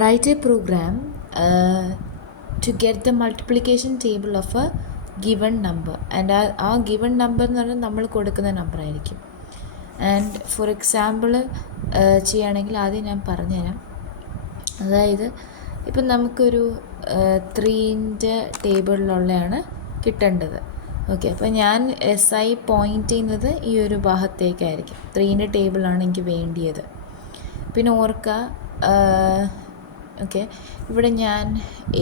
write a program to get the multiplication table of a given number. And ആ given number എന്ന് പറഞ്ഞാൽ നമ്മൾ കൊടുക്കുന്ന നമ്പർ ആയിരിക്കും. ആൻഡ് ഫോർ എക്സാമ്പിൾ ചെയ്യുകയാണെങ്കിൽ ആദ്യം ഞാൻ പറഞ്ഞുതരാം. അതായത് ഇപ്പം നമുക്കൊരു 3ൻ്റെ ടേബിളിലുള്ളതാണ് കിട്ടേണ്ടത്. ഓക്കെ, അപ്പോൾ ഞാൻ SI പോയിൻ്റ് ചെയ്യുന്നത് ഈ ഒരു ഭാഗത്തേക്കായിരിക്കും. 3ൻ്റെ ടേബിളാണ് എനിക്ക് വേണ്ടിയത്. പിന്നെ ഓർക്കുക, ഓക്കെ, ഇവിടെ ഞാൻ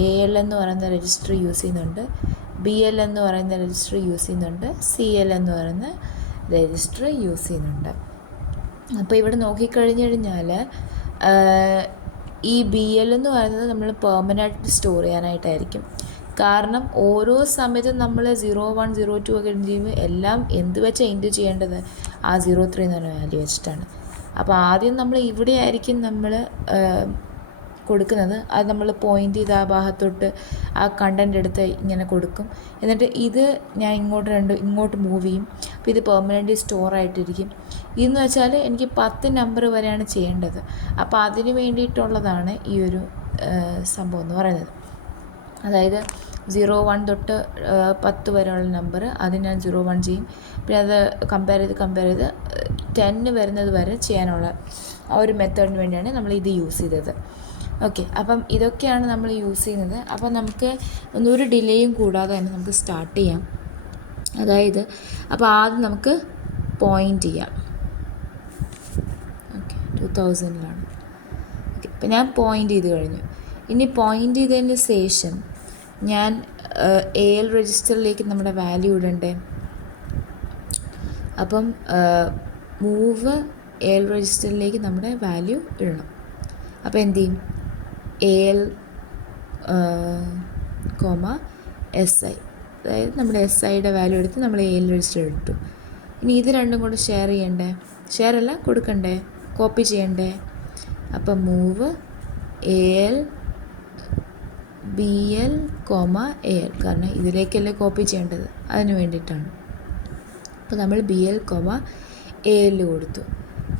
AL എന്ന് പറയുന്ന രജിസ്റ്റർ യൂസ് ചെയ്യുന്നുണ്ട്, BL എന്ന് പറയുന്ന രജിസ്റ്റർ യൂസ് ചെയ്യുന്നുണ്ട്, CL എന്ന് പറയുന്ന രജിസ്റ്റർ യൂസ് ചെയ്യുന്നുണ്ട്. അപ്പോൾ ഇവിടെ നോക്കിക്കഴിഞ്ഞ് കഴിഞ്ഞാൽ ഈ BL എന്ന് പറയുന്നത് നമ്മൾ പെർമനൻ്റ് സ്റ്റോർ ചെയ്യാനായിട്ടായിരിക്കും. കാരണം ഓരോ സമയത്തും നമ്മൾ 0, 1, 0, 2 ഒക്കെ ചെയ്യുമ്പോൾ എല്ലാം എന്ത് വെച്ചാൽ ഇൻറ്റു ചെയ്യേണ്ടത്? ആ 03 എന്ന് പറഞ്ഞ വാല്യൂ വെച്ചിട്ടാണ്. അപ്പോൾ ആദ്യം നമ്മൾ ഇവിടെ ആയിരിക്കും നമ്മൾ കൊടുക്കുന്നത്. അത് നമ്മൾ പോയിൻ്റ് ചെയ്ത് ആ ഭാഗത്തോട്ട് ആ കണ്ടൻ്റ് എടുത്ത് ഇങ്ങനെ കൊടുക്കും. എന്നിട്ട് ഇത് ഞാൻ ഇങ്ങോട്ട് മൂവ് ചെയ്യും. അപ്പോൾ ഇത് പെർമനൻ്റ്ലി സ്റ്റോർ ആയിട്ടിരിക്കും. ഇതെന്ന് വെച്ചാൽ എനിക്ക് 10 നമ്പർ വരെയാണ് ചെയ്യേണ്ടത്. അപ്പോൾ അതിന് വേണ്ടിയിട്ടുള്ളതാണ് ഈ ഒരു സംഭവം എന്ന് പറയുന്നത്. അതായത് 0, 1 തൊട്ട് 10 വരെയുള്ള നമ്പർ അത് ഞാൻ 0, 1 ചെയ്യും. പിന്നെ അത് കമ്പയർ ചെയ്ത് 10 വരുന്നത് വരെ ചെയ്യാനുള്ള ആ ഒരു മെത്തേഡിന് വേണ്ടിയാണ് നമ്മൾ ഇത് യൂസ് ചെയ്തത്. ഓക്കെ, അപ്പം ഇതൊക്കെയാണ് നമ്മൾ യൂസ് ചെയ്യുന്നത്. അപ്പം നമുക്ക് ഒന്നൊരു ഡിലേയും കൂടാതെ തന്നെ നമുക്ക് സ്റ്റാർട്ട് ചെയ്യാം. അതായത് അപ്പോൾ ആദ്യം നമുക്ക് പോയിൻ്റ് ചെയ്യാം. ഓക്കെ, 2000ലാണ്. ഓക്കെ, ഇപ്പം ഞാൻ പോയിൻ്റ് ചെയ്ത് കഴിഞ്ഞു. ഇനി പോയിൻ്റ് ചെയ്തതിന് ശേഷം ഞാൻ AL രജിസ്റ്ററിലേക്ക് നമ്മുടെ വാല്യൂ ഇടണ്ടേ. അപ്പം മൂവ് AL രജിസ്റ്ററിലേക്ക് നമ്മുടെ വാല്യൂ ഇടണം. അപ്പോൾ എന്ത് ചെയ്യും? AL, SI, അതായത് നമ്മുടെ SIയുടെ വാല്യൂ എടുത്ത് നമ്മൾ AL രജിസ്റ്റർ ഇട്ടു. ഇനി ഇത് രണ്ടും കൂടെ ഷെയർ ചെയ്യണ്ടേ? ഷെയർ അല്ല, കൊടുക്കണ്ടേ, കോപ്പി ചെയ്യണ്ടേ. അപ്പം മൂവ് AL, BL, AL, കാരണം ഇതിലേക്കല്ലേ കോപ്പി ചെയ്യേണ്ടത്, അതിന് വേണ്ടിയിട്ടാണ്. അപ്പോൾ നമ്മൾ BL, AL കൊടുത്തു.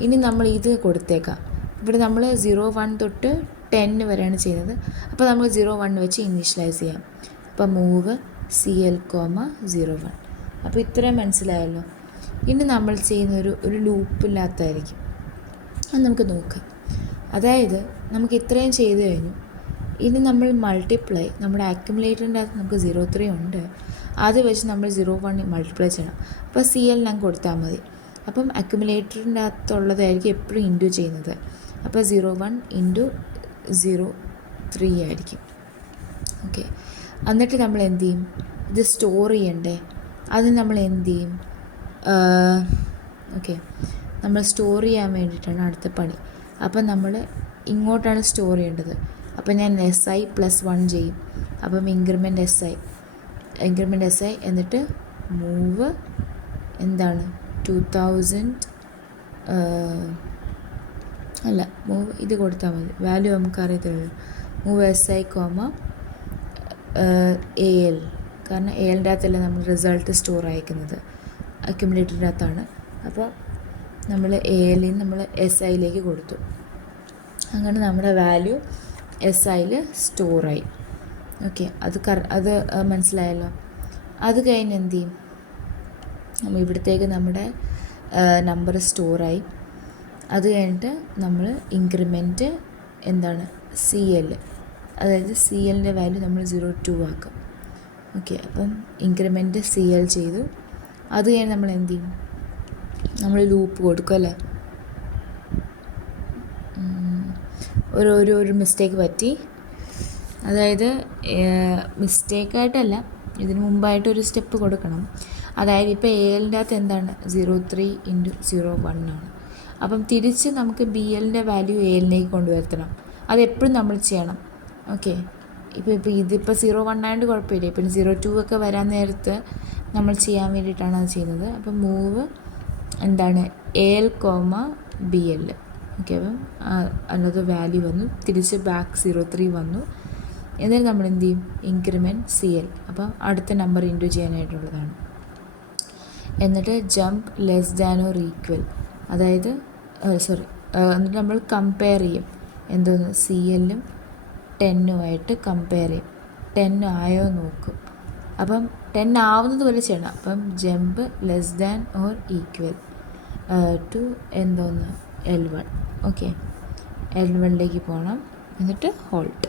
ഇനി നമ്മൾ ഇത് കൊടുത്തേക്കാം. ഇവിടെ നമ്മൾ 0, 1 തൊട്ട് 10 വരെയാണ് ചെയ്യുന്നത്. അപ്പോൾ നമുക്ക് 0, 1 വെച്ച് ഇനീഷ്യലൈസ് ചെയ്യാം. അപ്പോൾ മൂവ് CL, 01. അപ്പോൾ ഇത്രയും മനസ്സിലായല്ലോ. ഇനി നമ്മൾ ചെയ്യുന്ന ഒരു ലൂപ്പില്ലാത്തതായിരിക്കും. അത് നമുക്ക് നോക്കാം. അതായത് നമുക്ക് ഇത്രയും ചെയ്ത് കഴിഞ്ഞു. ഇനി നമ്മൾ മൾട്ടിപ്ലൈ, നമ്മുടെ അക്യുമുലേറ്ററിൻ്റെ അകത്ത് നമുക്ക് 03 ഉണ്ട്, അത് വെച്ച് നമ്മൾ 01 മൾട്ടിപ്ലൈ ചെയ്യണം. അപ്പോൾ CL ഞാൻ കൊടുത്താൽ മതി. അപ്പം അക്യുമുലേറ്ററിൻ്റെ അകത്തുള്ളതായിരിക്കും എപ്പോഴും ഇൻറ്റു ചെയ്യുന്നത്. അപ്പോൾ 01 ഇൻറ്റു 03 ആയിരിക്കും. ഓക്കെ, എന്നിട്ട് നമ്മൾ എന്ത് ചെയ്യും? ഇത് സ്റ്റോർ ചെയ്യണ്ടേ? അത് നമ്മൾ എന്ത് ചെയ്യും? ഓക്കെ, നമ്മൾ സ്റ്റോർ ചെയ്യാൻ വേണ്ടിയിട്ടാണ് അടുത്ത പണി. അപ്പം നമ്മൾ ഇങ്ങോട്ടാണ് സ്റ്റോർ ചെയ്യേണ്ടത്. അപ്പം ഞാൻ SI +1 ചെയ്യും. അപ്പം ഇൻക്രിമെൻ്റ് SI എന്നിട്ട് മൂവ് എന്താണ് 2000 അല്ല, മൂവ് ഇത് കൊടുത്താൽ മതി, വാല്യൂ നമുക്കറിയത്തുള്ളൂ. മൂവ് SI, AL, കാരണം ALൻ്റെ അകത്തല്ല നമ്മൾ റിസൾട്ട് സ്റ്റോർ അയക്കുന്നത്, അക്യുമുലേറ്ററിൻ്റെ അകത്താണ്. അപ്പോൾ നമ്മൾ ALൽ നിന്ന് നമ്മൾ SIയിലേക്ക് കൊടുത്തു. അങ്ങനെ നമ്മുടെ വാല്യൂ SIയിൽ സ്റ്റോറായി. ഓക്കെ, അത് മനസ്സിലായല്ലോ. അത് കഴിഞ്ഞ് എന്ത് ചെയ്യും? നമ്മൾ ഇവിടത്തേക്ക് നമ്മുടെ നമ്പർ സ്റ്റോറായി. അത് കഴിഞ്ഞിട്ട് നമ്മൾ ഇൻക്രിമെൻറ്റ് എന്താണ് CL, അതായത് CLൻ്റെ വാല്യൂ നമ്മൾ 02 ആക്കും. ഓക്കെ, അപ്പം ഇൻക്രിമെൻറ്റ് CL ചെയ്തു. അത് കഴിഞ്ഞ് നമ്മൾ എന്ത് ചെയ്യും? നമ്മൾ ലൂപ്പ് കൊടുക്കും അല്ലേ. ഒരു മിസ്റ്റേക്ക് പറ്റി. അതായത് മിസ്റ്റേക്കായിട്ടല്ല, ഇതിന് മുമ്പായിട്ടൊരു സ്റ്റെപ്പ് കൊടുക്കണം. അതായത് ഇപ്പോൾ ALൻ്റെ അകത്ത് എന്താണ് 03 ഇൻറ്റു 01 ആണ്. അപ്പം തിരിച്ച് നമുക്ക് BLൻ്റെ വാല്യൂ ALലേക്ക് കൊണ്ടുവരുത്തണം. അതെപ്പോഴും നമ്മൾ ചെയ്യണം. ഓക്കെ, ഇതിപ്പോൾ 01 ആയതുകൊണ്ട് കുഴപ്പമില്ല. പിന്നെ 02 ഒക്കെ വരാൻ നേരത്ത് നമ്മൾ ചെയ്യാൻ വേണ്ടിയിട്ടാണ് അത് ചെയ്യുന്നത്. അപ്പം മൂവ് എന്താണ് AL, BL. ഓക്കെ, അപ്പം അല്ലാതെ വാല്യൂ വന്നു, തിരിച്ച് ബാക്ക് 03 വന്നു. എന്നിട്ട് നമ്മൾ എന്ത് ചെയ്യും? ഇൻക്രിമെൻറ്റ് CL, അപ്പം അടുത്ത നമ്പർ ഇൻറ്റു ചെയ്യാനായിട്ടുള്ളതാണ്. എന്നിട്ട് ജമ്പ് << അതായത് എന്നിട്ട് നമ്മൾ കമ്പയർ ചെയ്യും എന്തോന്ന് CLും 10 കമ്പയർ ചെയ്യും. 10 ആയോ നോക്കും. അപ്പം 10 ആവുന്നത് പോലെ ചെയ്യണം. അപ്പം jump less than or equal to എന്തോന്ന് L1. ഓക്കെ, L1ലേക്ക് പോകണം. എന്നിട്ട് ഹോൾട്ട്.